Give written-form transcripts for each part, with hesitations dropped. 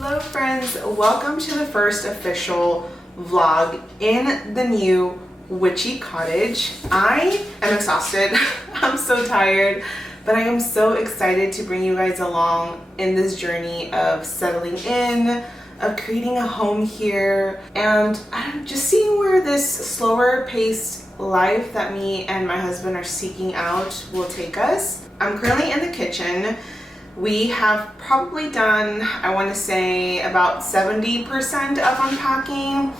Hello friends, welcome to the first official vlog in the new witchy cottage. I am exhausted. I'm so tired, but I am so excited to bring you guys along in this journey of settling in, of creating a home here, and I'm just seeing where this slower paced life that me and my husband are seeking out will take us. I'm currently in the kitchen. We have probably done, I want to say, about 70% of unpacking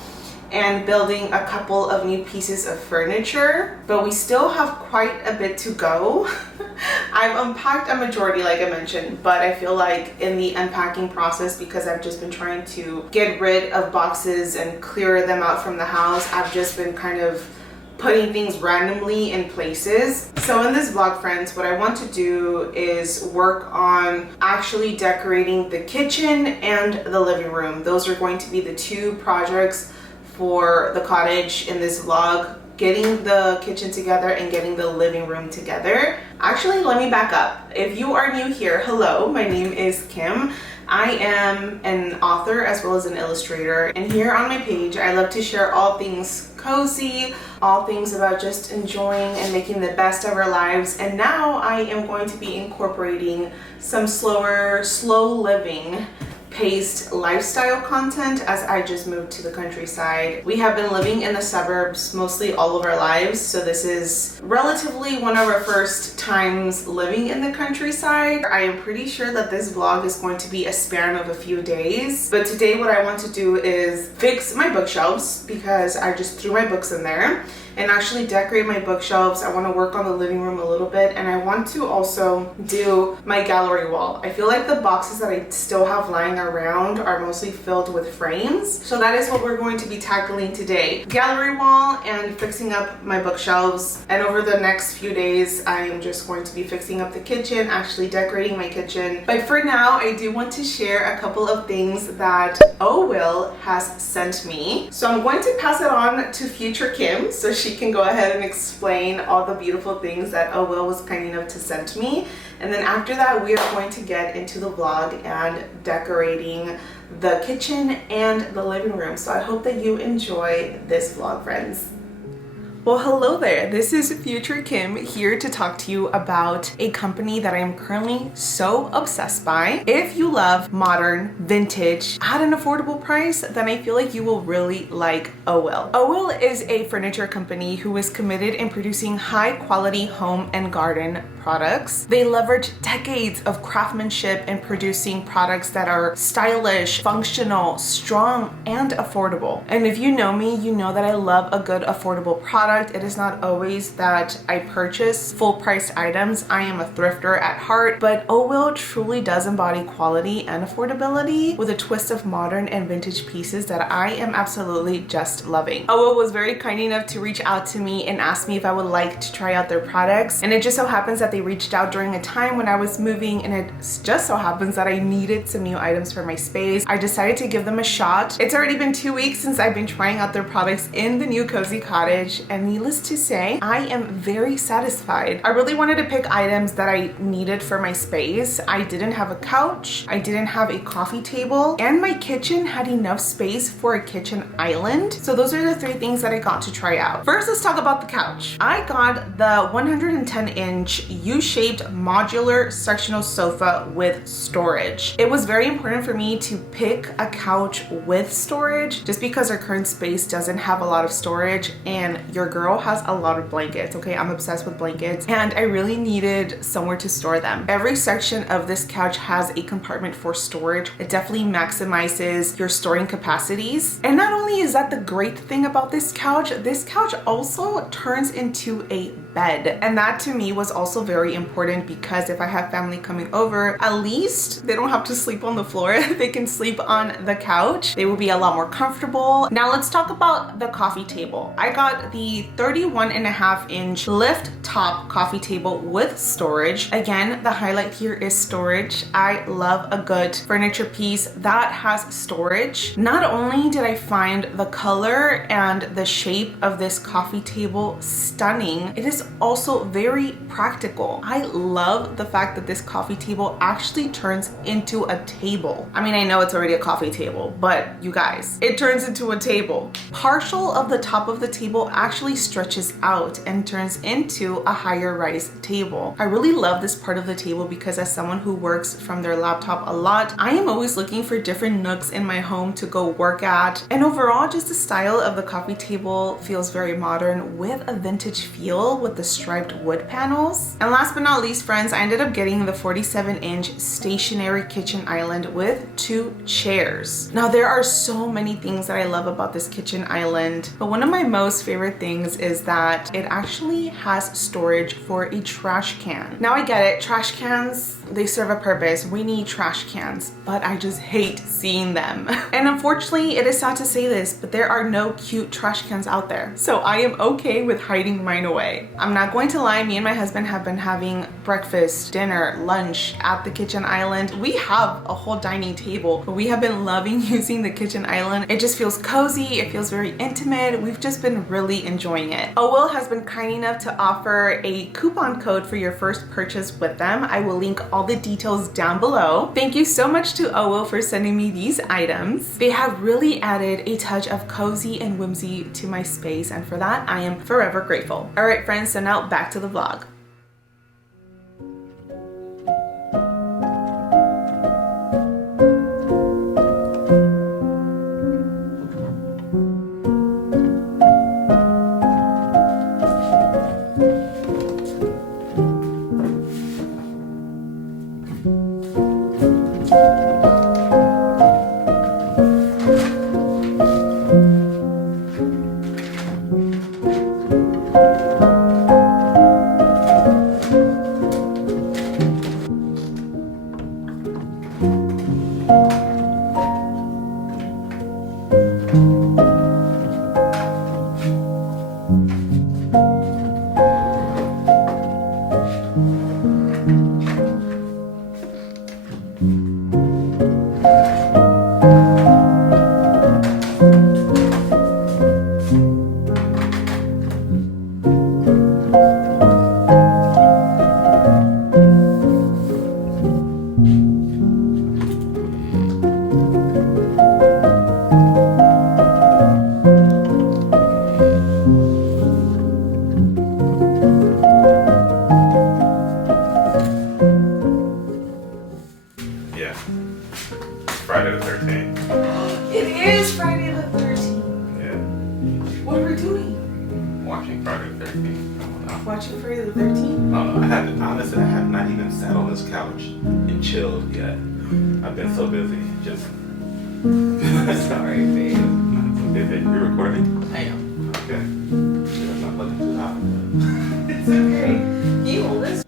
and building a couple of new pieces of furniture, but we still have quite a bit to go. I've unpacked a majority, like I mentioned, but I feel like in the unpacking process, because I've just been trying to get rid of boxes and clear them out from the house, I've just been kind of putting things randomly in places. So in this vlog, friends, what I want to do is work on actually decorating the kitchen and the living room. Those are going to be the two projects for the cottage in this vlog, getting the kitchen together and getting the living room together. Actually, let me back up. If you are new here, hello, my name is Kim. I am an author as well as an illustrator, and here on my page I love to share all things cozy, all things about just enjoying and making the best of our lives. And now I am going to be incorporating some slow living paced lifestyle content as I just moved to the countryside. We have been living in the suburbs mostly all of our lives, so this is relatively one of our first times living in the countryside. I am pretty sure that this vlog is going to be a span of a few days, but today what I want to do is fix my bookshelves because I just threw my books in there, and actually decorate my bookshelves. I want to work on the living room a little bit, and I want to also do my gallery wall. I feel like the boxes that I still have lying around are mostly filled with frames, so that is what we're going to be tackling today. Gallery wall and fixing up my bookshelves, and over the next few days I am just going to be fixing up the kitchen, actually decorating my kitchen. But for now, I do want to share a couple of things that OHWILL has sent me. So I'm going to pass it on to future Kim so she can go ahead and explain all the beautiful things that OHWILL was kind enough to send me. And then after that, we are going to get into the vlog and decorating the kitchen and the living room. So I hope that you enjoy this vlog, friends. Well, hello there. This is future Kim here to talk to you about a company that I am currently so obsessed by. If you love modern, vintage, at an affordable price, then I feel like you will really like OHWILL. OHWILL is a furniture company who is committed in producing high quality home and garden products. They leverage decades of craftsmanship in producing products that are stylish, functional, strong, and affordable. And if you know me, you know that I love a good affordable product. It is not always that I purchase full priced items. I am a thrifter at heart, but OHWILL truly does embody quality and affordability with a twist of modern and vintage pieces that I am absolutely just loving. OHWILL was very kind enough to reach out to me and ask me if I would like to try out their products, and it just so happens that they reached out during a time when I was moving, and it just so happens that I needed some new items for my space. I decided to give them a shot. It's already been 2 weeks since I've been trying out their products in the new cozy cottage, and needless to say, I am very satisfied. I really wanted to pick items that I needed for my space. I didn't have a couch, I didn't have a coffee table, and my kitchen had enough space for a kitchen island. So those are the three things that I got to try out. First, let's talk about the couch. I got the 110-inch U-shaped modular sectional sofa with storage. It was very important for me to pick a couch with storage just because our current space doesn't have a lot of storage, and your girl has a lot of blankets, okay? I'm obsessed with blankets, and I really needed somewhere to store them. Every section of this couch has a compartment for storage. It definitely maximizes your storing capacities. And not only is that the great thing about this couch also turns into a bed. And that to me was also very important because if I have family coming over, at least they don't have to sleep on the floor. They can sleep on the couch. They will be a lot more comfortable. Now let's talk about the coffee table. I got the 31.5-inch lift top coffee table with storage. Again, the highlight here is storage. I love a good furniture piece that has storage. Not only did I find the color and the shape of this coffee table stunning, it is is also very practical. I love the fact that this coffee table actually turns into a table. I mean, I know it's already a coffee table, but you guys, it turns into a table. Partial of the top of the table actually stretches out and turns into a higher rise table. I really love this part of the table because as someone who works from their laptop a lot, I am always looking for different nooks in my home to go work at. And overall, just the style of the coffee table feels very modern with a vintage feel with the striped wood panels. And last but not least, friends, I ended up getting the 47-inch stationary kitchen island with 2 chairs. Now, there are so many things that I love about this kitchen island, but one of my most favorite things is that it actually has storage for a trash can. Now, I get it, trash cans, they serve a purpose. We need trash cans, but I just hate seeing them. And unfortunately, it is sad to say this, but there are no cute trash cans out there. So I am okay with hiding mine away. I'm not going to lie, me and my husband have been having breakfast, dinner, lunch at the kitchen island. We have a whole dining table, but we have been loving using the kitchen island. It just feels cozy, it feels very intimate. We've just been really enjoying it. OHWILL has been kind enough to offer a coupon code for your first purchase with them. I will link all the details down below. Thank you so much to OHWILL for sending me these items. They have really added a touch of cozy and whimsy to my space, and for that I am forever grateful. All right, friends, so now back to the vlog. Friday the 13th. It is Friday the 13th. Yeah. What are we doing? Watching Friday the 13th. Watching Friday the 13th? No, honestly, I have not even sat on this couch and chilled yet. I've been so busy. Just. Sorry, babe. Okay, you're recording? I am. Okay. You're not looking too hot. It's okay. You hold this.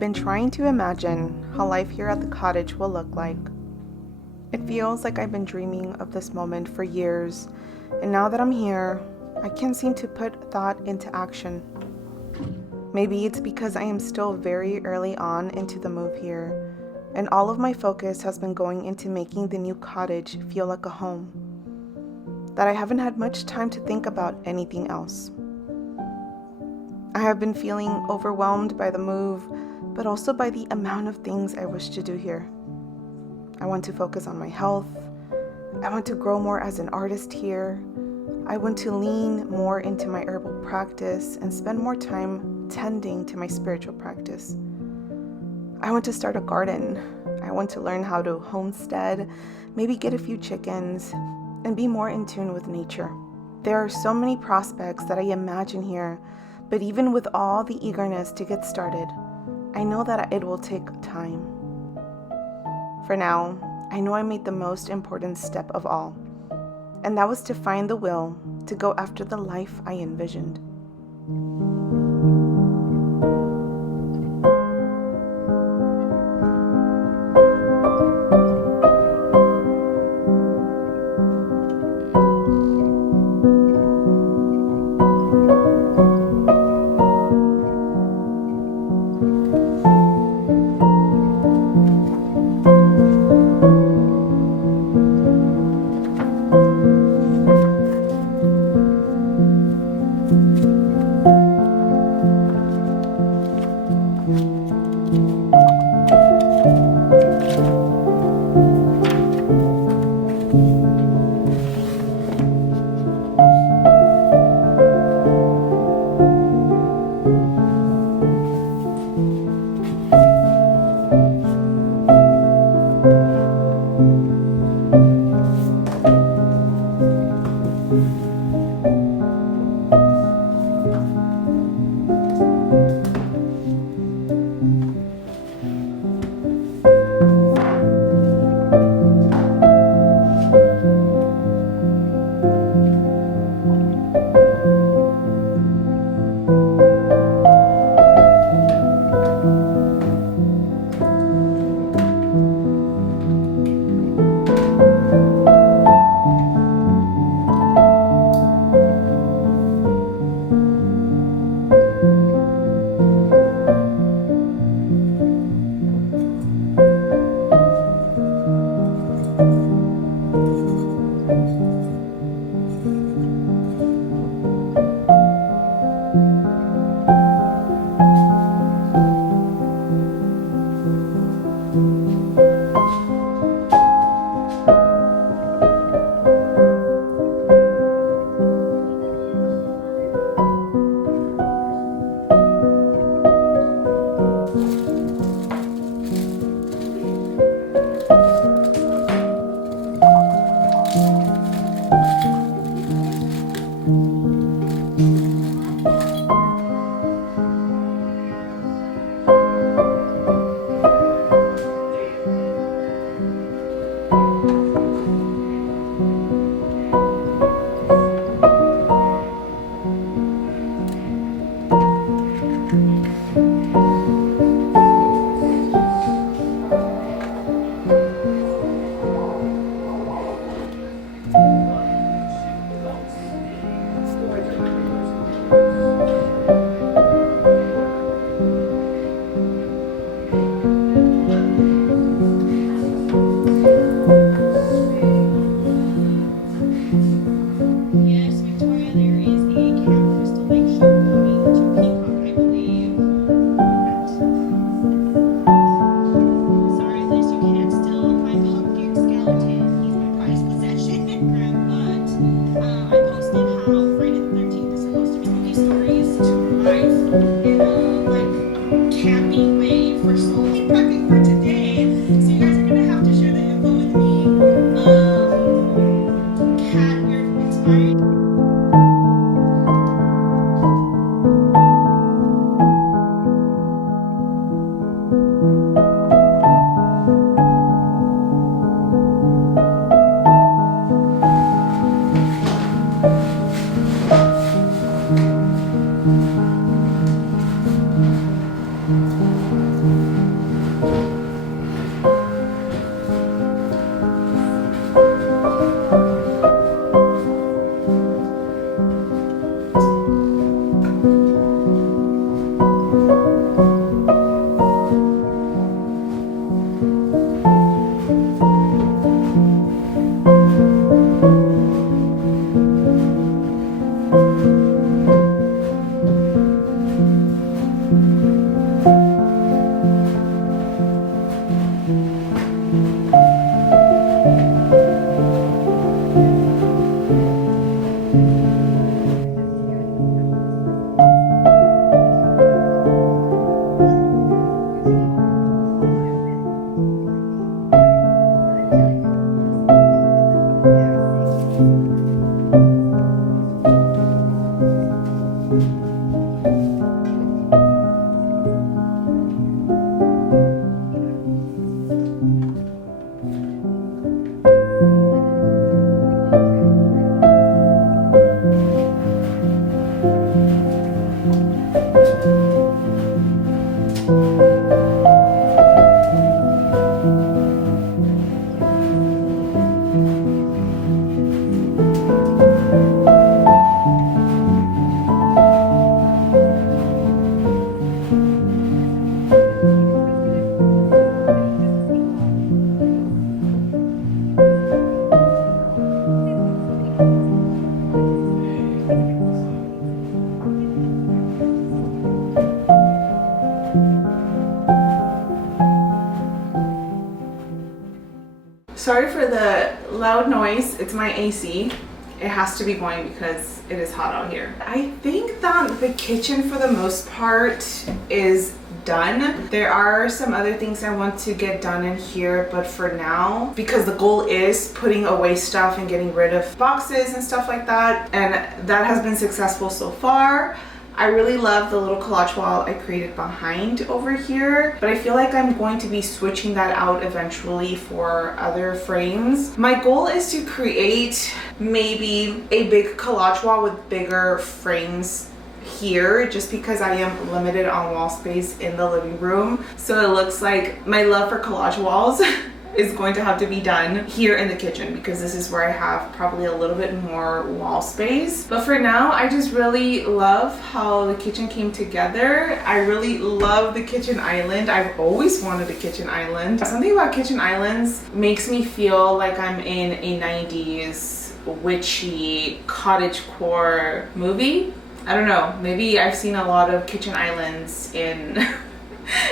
been trying to imagine how life here at the cottage will look like. It feels like I've been dreaming of this moment for years, and now that I'm here, I can't seem to put thought into action. Maybe it's because I am still very early on into the move here, and all of my focus has been going into making the new cottage feel like a home, that I haven't had much time to think about anything else. I have been feeling overwhelmed by the move, but also by the amount of things I wish to do here. I want to focus on my health. I want to grow more as an artist here. I want to lean more into my herbal practice and spend more time tending to my spiritual practice. I want to start a garden. I want to learn how to homestead, maybe get a few chickens, and be more in tune with nature. There are so many prospects that I imagine here, but even with all the eagerness to get started, I know that it will take time. For now, I know I made the most important step of all, and that was to find the will to go after the life I envisioned. Sorry for the loud noise. It's my AC. It has to be going because it is hot out here. I think that the kitchen for the most part is done. There are some other things I want to get done in here, but for now, because the goal is putting away stuff and getting rid of boxes and stuff like that, and that has been successful so far. I really love the little collage wall I created behind over here, but I feel like I'm going to be switching that out eventually for other frames. My goal is to create maybe a big collage wall with bigger frames here, just because I am limited on wall space in the living room. So it looks like my love for collage walls is going to have to be done here in the kitchen, because this is where I have probably a little bit more wall space. But for now, I just really love how the kitchen came together. I really love the kitchen island. I've always wanted a kitchen island. Something about kitchen islands makes me feel like I'm in a 90s witchy cottagecore movie. I don't know, maybe I've seen a lot of kitchen islands in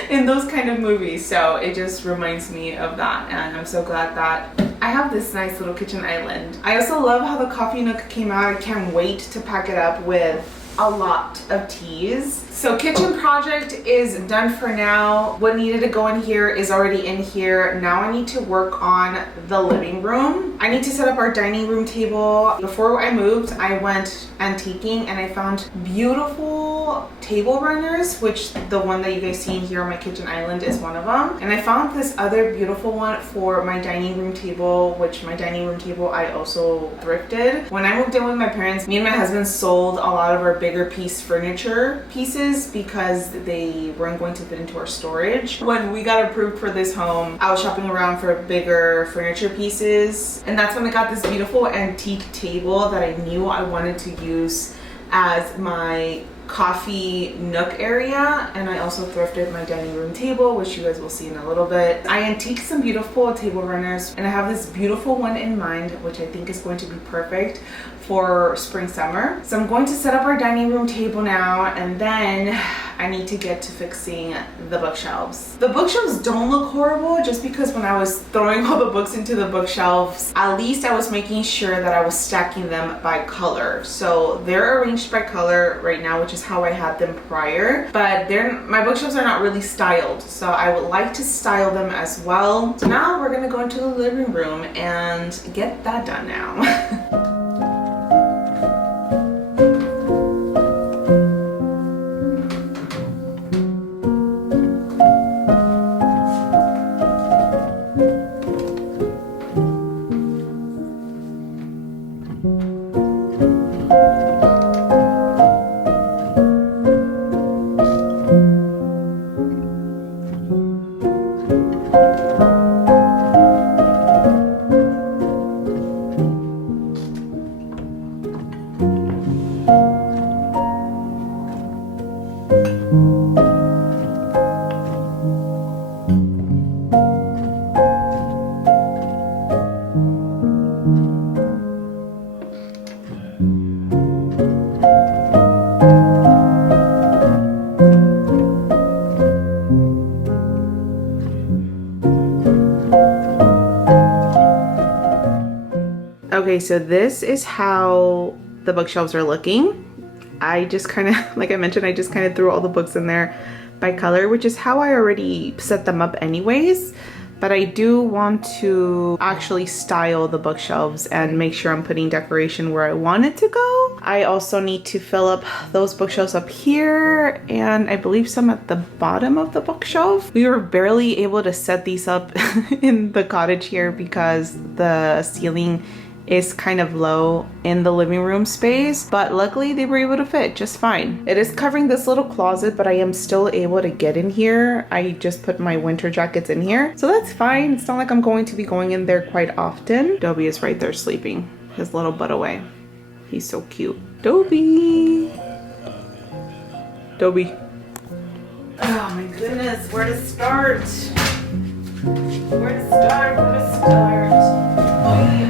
in those kind of movies, so it just reminds me of that, and I'm so glad that I have this nice little kitchen island. I also love how the coffee nook came out. I can't wait to pack it up with a lot of teas. So kitchen project is done for now. What needed to go in here is already in here. Now I need to work on the living room. I need to set up our dining room table. Before I moved, I went antiquing and I found beautiful table runners, which the one that you guys see here on my kitchen island is one of them. And I found this other beautiful one for my dining room table, which my dining room table I also thrifted. When I moved in with my parents, me and my husband sold a lot of our bigger piece furniture pieces because they weren't going to fit into our storage. When we got approved for this home, I was shopping around for bigger furniture pieces, and that's when I got this beautiful antique table that I knew I wanted to use as my coffee nook area. And I also thrifted my dining room table, which you guys will see in a little bit. I antiqued some beautiful table runners, and I have this beautiful one in mind, which I think is going to be perfect for spring summer. So I'm going to set up our dining room table now, and then I need to get to fixing the bookshelves. The bookshelves don't look horrible, just because when I was throwing all the books into the bookshelves, at least I was making sure that I was stacking them by color. So they're arranged by color right now, which is how I had them prior, but my bookshelves are not really styled, so I would like to style them as well. So now we're gonna go into the living room and get that done now. Okay, so this is how the bookshelves are looking. I just kind of, like I mentioned, I just kind of threw all the books in there by color, which is how I already set them up anyways. But I do want to actually style the bookshelves and make sure I'm putting decoration where I want it to go. I also need to fill up those bookshelves up here, and I believe some at the bottom of the bookshelf. We were barely able to set these up in the cottage here because the ceiling is kind of low in the living room space, but luckily they were able to fit just fine. It is covering this little closet, but I am still able to get in here. I just put my winter jackets in here, so that's fine. It's not like I'm going to be going in there quite often. Dobie is right there sleeping his little butt away. He's so cute. Dobie! Dobie. Oh my goodness, where to start? Where to start? Where to start? Oh, yeah.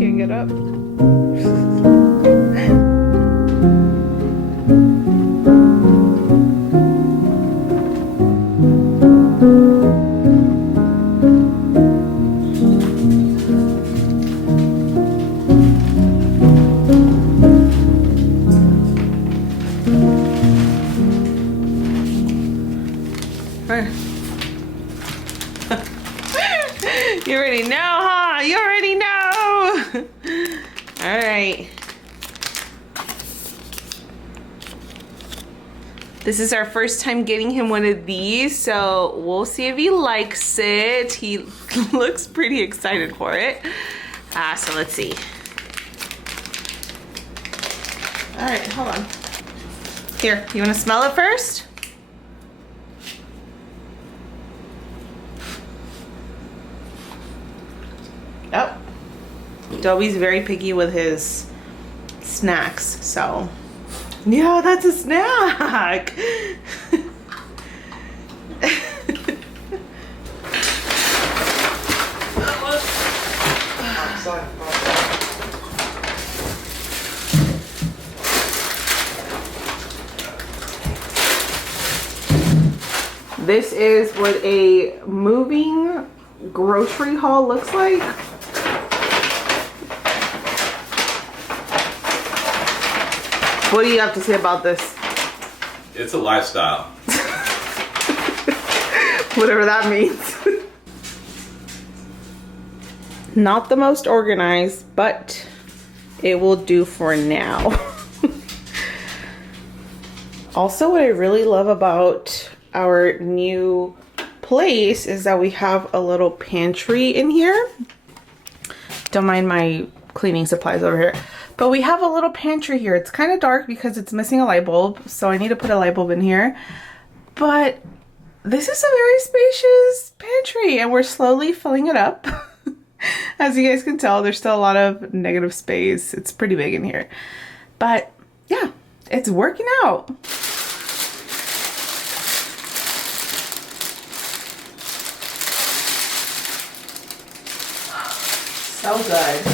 Can't get up. You already know, huh? You already know. All right. This is our first time getting him one of these, so we'll see if he likes it. He looks pretty excited for it. So let's see. All right, hold on. Here, you want to smell it first? Oh, Dobby's very picky with his snacks, so yeah, that's a snack. This is what a moving grocery haul looks like. What do you have to say about this? It's a lifestyle. Whatever that means. Not the most organized, but it will do for now. Also, what I really love about our new place is that we have a little pantry in here. Don't mind my cleaning supplies over here. But we have a little pantry here. It's kind of dark because it's missing a light bulb, so I need to put a light bulb in here. But this is a very spacious pantry, and we're slowly filling it up. As you guys can tell, there's still a lot of negative space. It's pretty big in here. But yeah, it's working out. So good.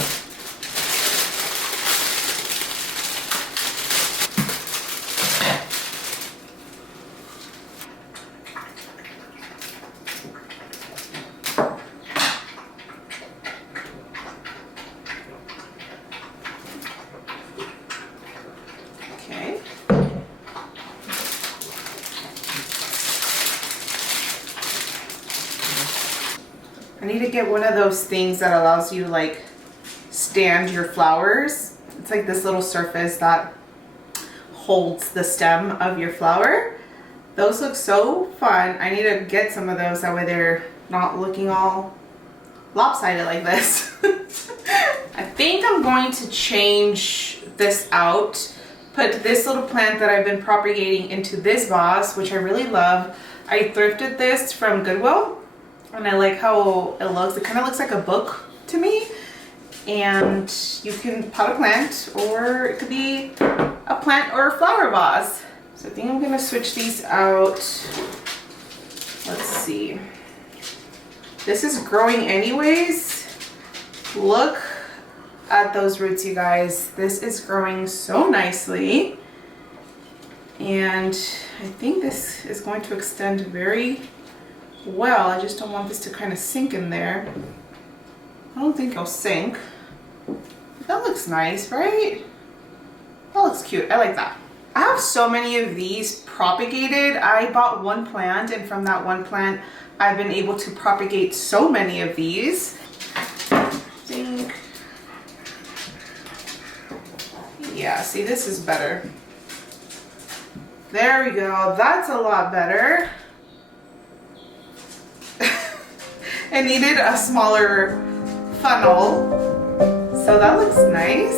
Okay. I need to get one of those things that allows you to like stand your flowers. It's like this little surface that holds the stem of your flower. Those look so fun. I need to get some of those, that way they're not looking all lopsided like this. I think I'm going to change this out, put this little plant that I've been propagating into this vase, which I really love. I thrifted this from Goodwill, and I like how it looks. It kind of looks like a book to me. And you can pot a plant, or it could be a plant or a flower vase. So I think I'm gonna switch these out. Let's see. This is growing anyways. Look at those roots, you guys. This is growing so nicely. And I think this is going to extend very well. I just don't want this to kind of sink in there. I don't think it'll sink. That looks nice, right? That looks cute. I like that. I have so many of these propagated. I bought one plant, and from that one plant, I've been able to propagate so many of these. I think, yeah, see, this is better. There we go. That's a lot better. It needed a smaller funnel. So that looks nice.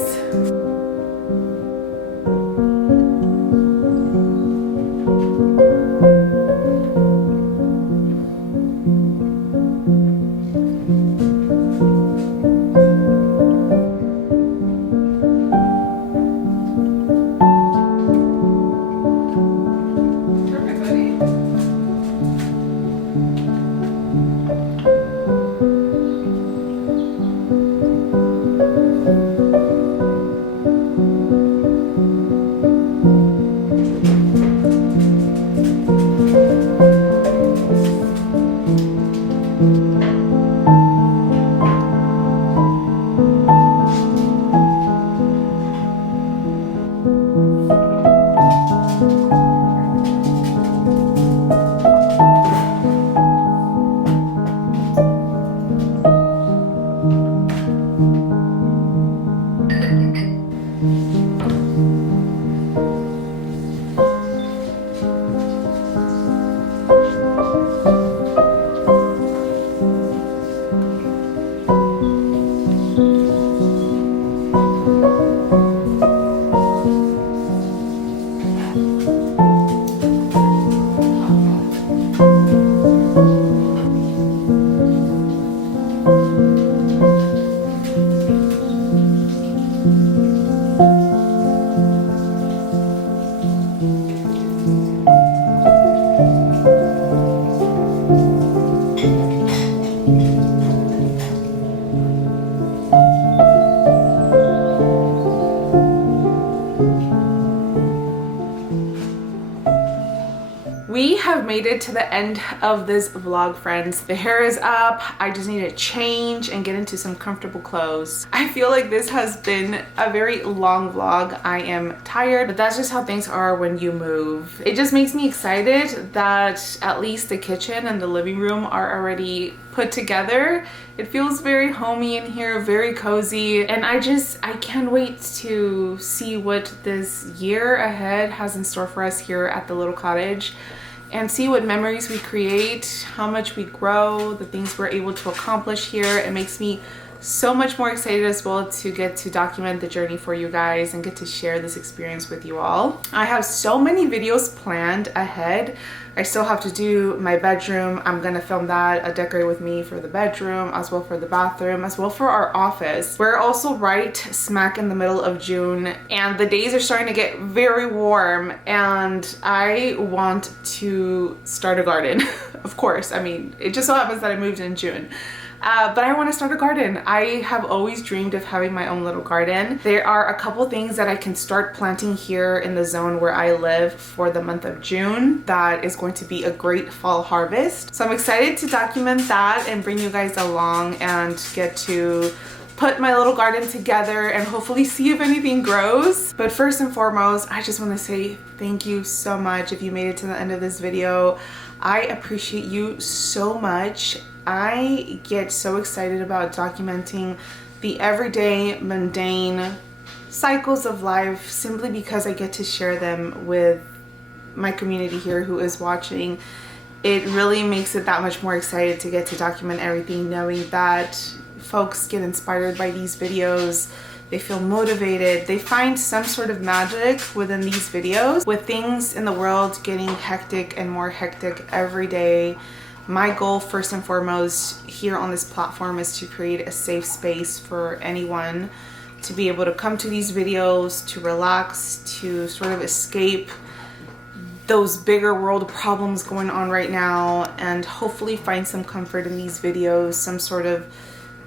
We have made it to the end of this vlog, friends. The hair is up. I just need to change and get into some comfortable clothes. I feel like this has been a very long vlog. I am tired, but that's just how things are when you move. It just makes me excited that at least the kitchen and the living room are already put together. It feels very homey in here, very cozy, and I can't wait to see what this year ahead has in store for us here at the little cottage, and see what memories we create, how much we grow, the things we're able to accomplish here. It makes me so much more excited as well to get to document the journey for you guys and get to share this experience with you all. I have so many videos planned ahead. I still have to do my bedroom. I'm gonna film that, a decorate with me for the bedroom, as well for the bathroom, as well for our office. We're also right smack in the middle of June, and the days are starting to get very warm, and I want to start a garden. Of course, I mean, it just so happens that I moved in June. But I want to start a garden. I have always dreamed of having my own little garden. There are a couple things that I can start planting here in the zone where I live for the month of June that is going to be a great fall harvest. So I'm excited to document that and bring you guys along and get to put my little garden together and hopefully see if anything grows. But first and foremost, I just want to say thank you so much if you made it to the end of this video. I appreciate you so much. I get so excited about documenting the everyday mundane cycles of life simply because I get to share them with my community here who is watching. It really makes it that much more excited to get to document everything, knowing that folks get inspired by these videos. They feel motivated. They find some sort of magic within these videos. With things in the world getting hectic and more hectic every day, my goal first and foremost here on this platform is to create a safe space for anyone to be able to come to these videos, to relax, to sort of escape those bigger world problems going on right now, and hopefully find some comfort in these videos, some sort of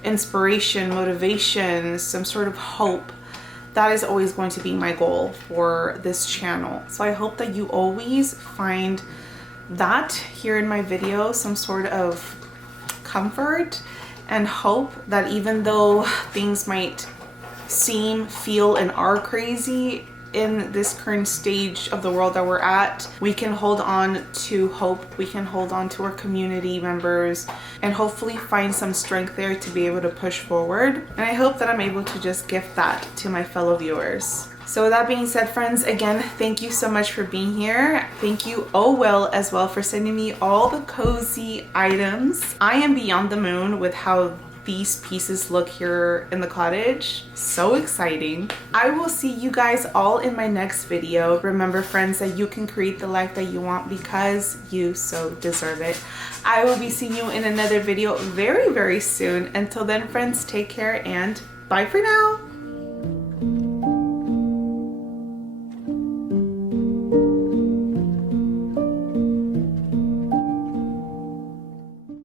inspiration, motivation, some sort of hope. That is always going to be my goal for this channel. So I hope that you always find that here in my video, some sort of comfort and hope that even though things might seem, feel, and are crazy in this current stage of the world that we're at, we can hold on to hope, we can hold on to our community members, and hopefully find some strength there to be able to push forward. And I hope that I'm able to just gift that to my fellow viewers. So with that being said, friends, again, thank you so much for being here. Thank you, OHWILL, as well, for sending me all the cozy items. I am beyond the moon with how these pieces look here in the cottage. So exciting. I will see you guys all in my next video. Remember, friends, that you can create the life that you want because you so deserve it. I will be seeing you in another video very, very soon. Until then, friends, take care and bye for now.